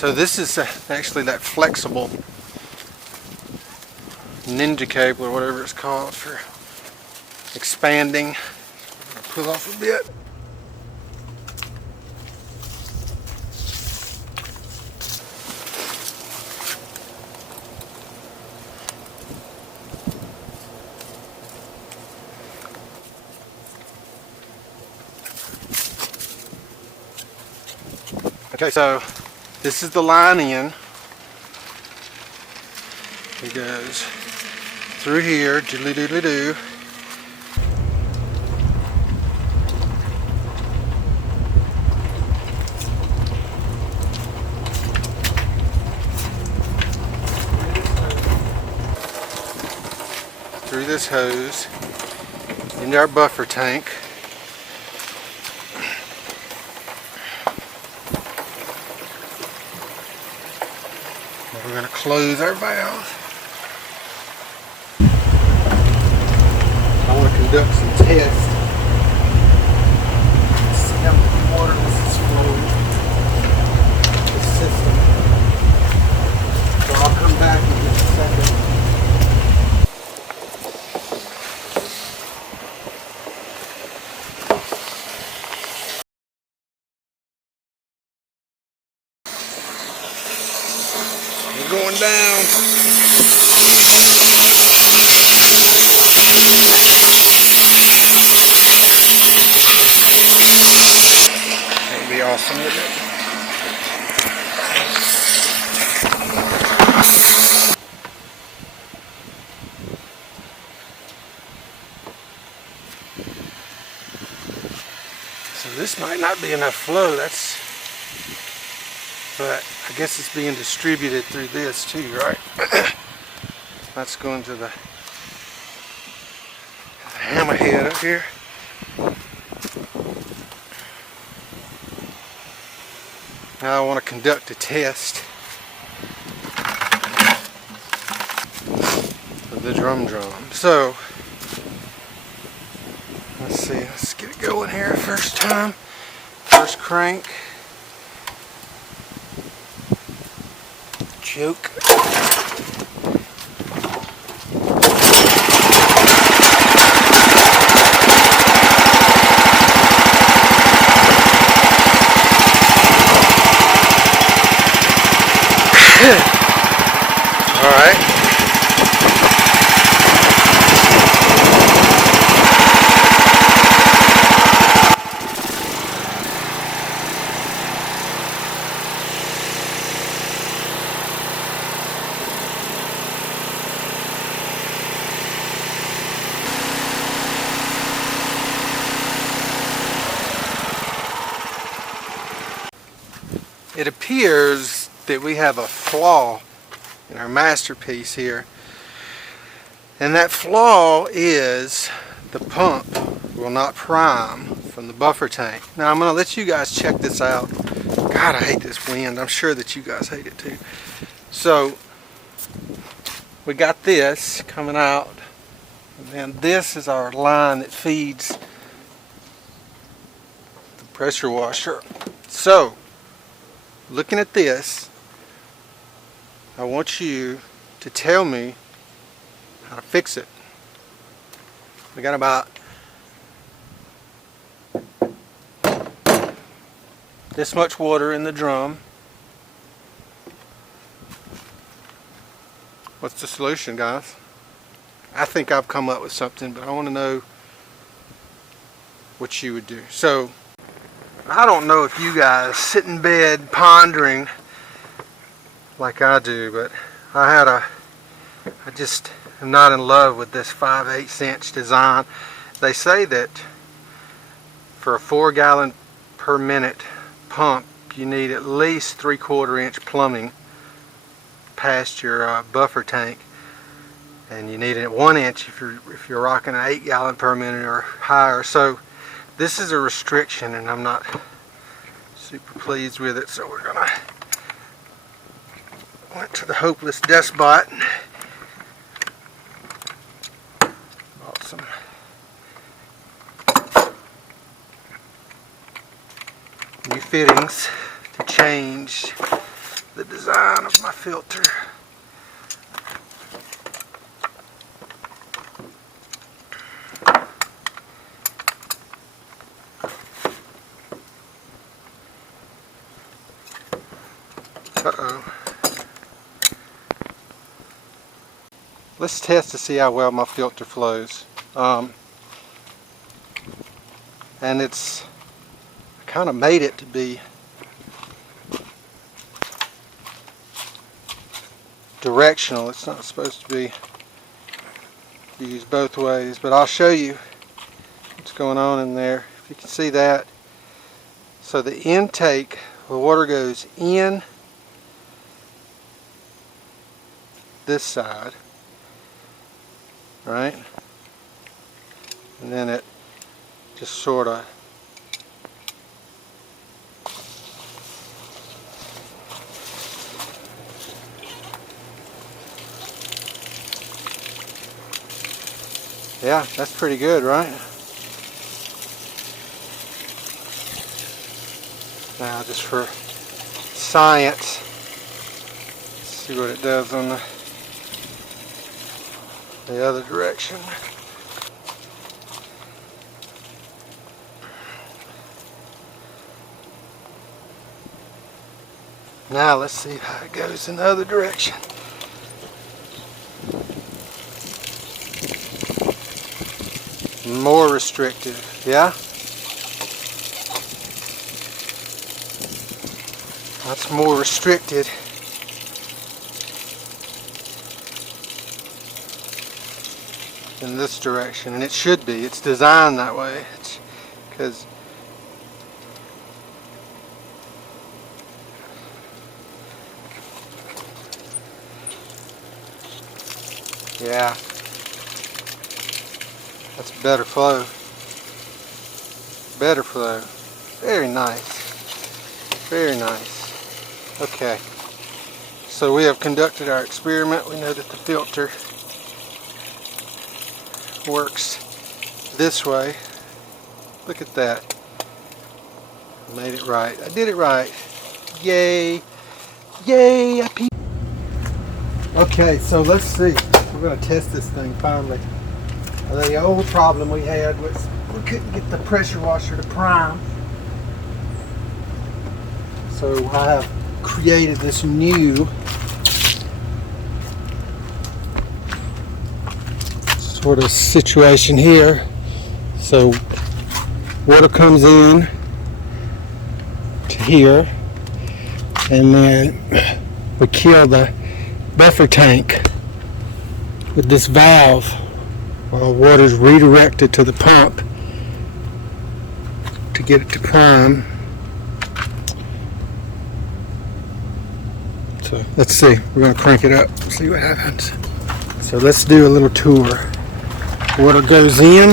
So this is actually that flexible ninja cable or whatever it's called for expanding. I'll pull off a bit. Okay, so this is the line in. It goes through here, doodly doodly doo. Through this hose into our buffer tank. We're going to close our valve. I want to conduct some tests. See how much water this is flowing. The system. So I'll come back in just a second. We're going down. That'd be awesome, wouldn't it? So this might not be enough flow, but I guess it's being distributed through this too, right? That's going to the hammerhead up here. Now I want to conduct a test of the drum. So let's see, let's get it going here. First time, first crank. Choke. All right. It appears that we have a flaw in our masterpiece here, and that flaw is the pump will not prime from the buffer tank. Now I'm going to let you guys check this out. God, I hate this wind. I'm sure that you guys hate it too. So we got this coming out, and then this is our line that feeds the pressure washer. So looking at this, I want you to tell me how to fix it. We got about this much water in the drum. What's the solution, guys? I think I've come up with something, but I want to know what you would do. So I don't know if you guys sit in bed pondering like I do, but I just am not in love with this 5/8 inch design. They say that for a 4 gallon per minute pump, you need at least 3/4 inch plumbing past your buffer tank, and you need it at 1 inch if you're rocking an 8 gallon per minute or higher. So this is a restriction, and I'm not super pleased with it. So we're gonna went to the hopeless despot, bought some new fittings to change the design of my filter. Uh-oh. Let's test to see how well my filter flows. And it's kind of made it to be directional. It's not supposed to be used both ways, but I'll show you what's going on in there. If you can see that. So the intake, the water goes in this side, right? And then it just sort of yeah, that's pretty good, right? Now just for science, let's see what it does on the other direction. Now let's see how it goes in the other direction. More restrictive, yeah? That's more restricted. In this direction, and it should be. It's designed that way. It's because yeah, that's better flow. Better flow. Very nice. Very nice. Okay. So we have conducted our experiment. We know that the filter works this way. Look at that. I made it right. I did it right. Yay. Yay. Okay, so let's see. We're going to test this thing finally. The old problem we had was we couldn't get the pressure washer to prime. So I have created this new sort of situation here. So water comes in to here, and then we kill the buffer tank with this valve while water is redirected to the pump to get it to prime. So let's see, we're going to crank it up, see what happens. So let's do a little tour. Water goes in,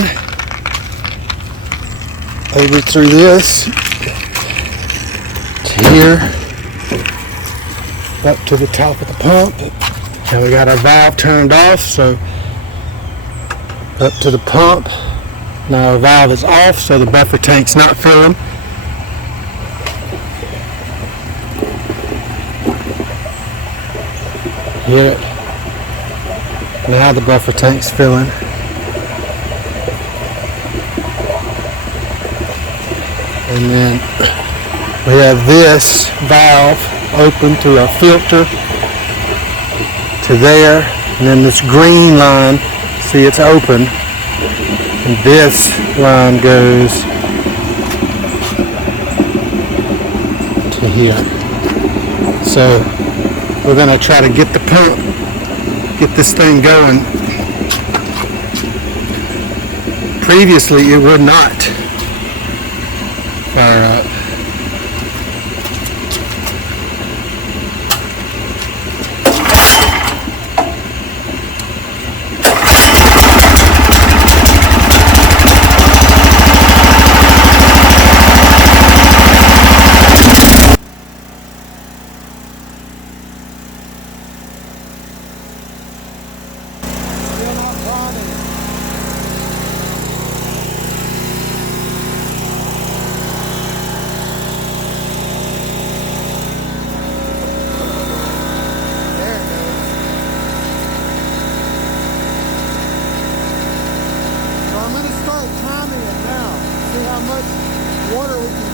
over through this, to here, up to the top of the pump. And we got our valve turned off, so up to the pump. Now our valve is off, so the buffer tank's not filling. Hear it? Now the buffer tank's filling. And then we have this valve open through our filter to there, and then this green line, see, it's open, and this line goes to here. So we're going to try to get the pump, get this thing going. Previously it would not fire up.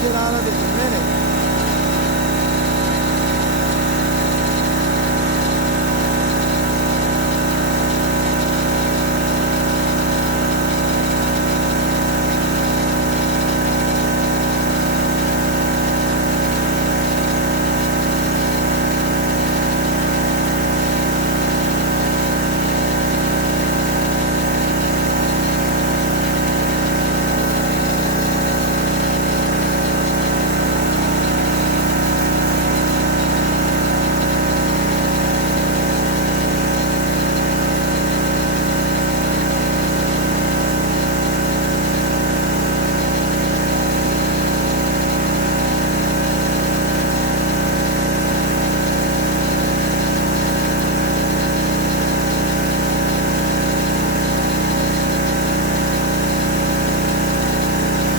get out of it in a minute.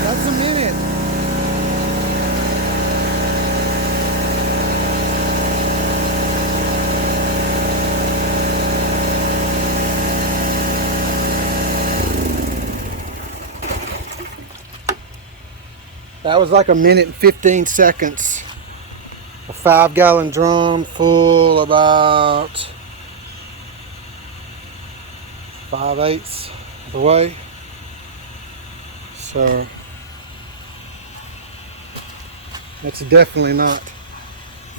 That's a minute. That was like a minute and 15 seconds. A 5-gallon drum full about 5/8 of the way. So that's definitely not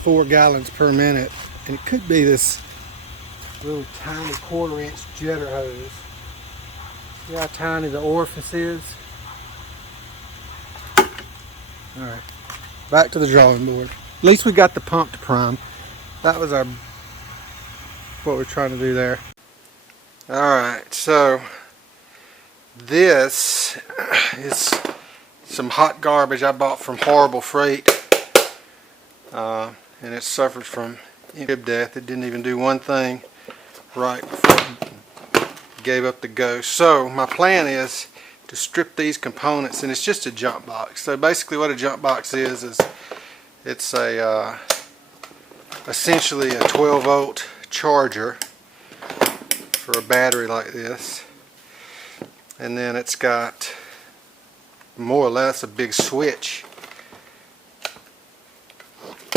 4 gallons per minute. And it could be this little tiny 1/4-inch jetter hose. See how tiny the orifice is? Alright, back to the drawing board. At least we got the pump to prime. That was what we're trying to do there. Alright, so this is some hot garbage I bought from Horrible Freight. And it suffered from rib death. It didn't even do one thing right before it gave up the ghost. So my plan is to strip these components, and it's just a jump box. So basically what a jump box is it's a essentially a 12-volt charger for a battery like this, and then it's got more or less a big switch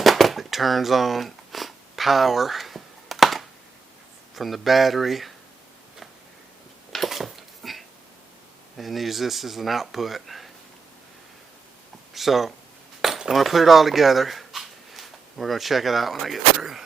that turns on power from the battery and use this as an output. So I'm going to put it all together. We're going to check it out when I get through.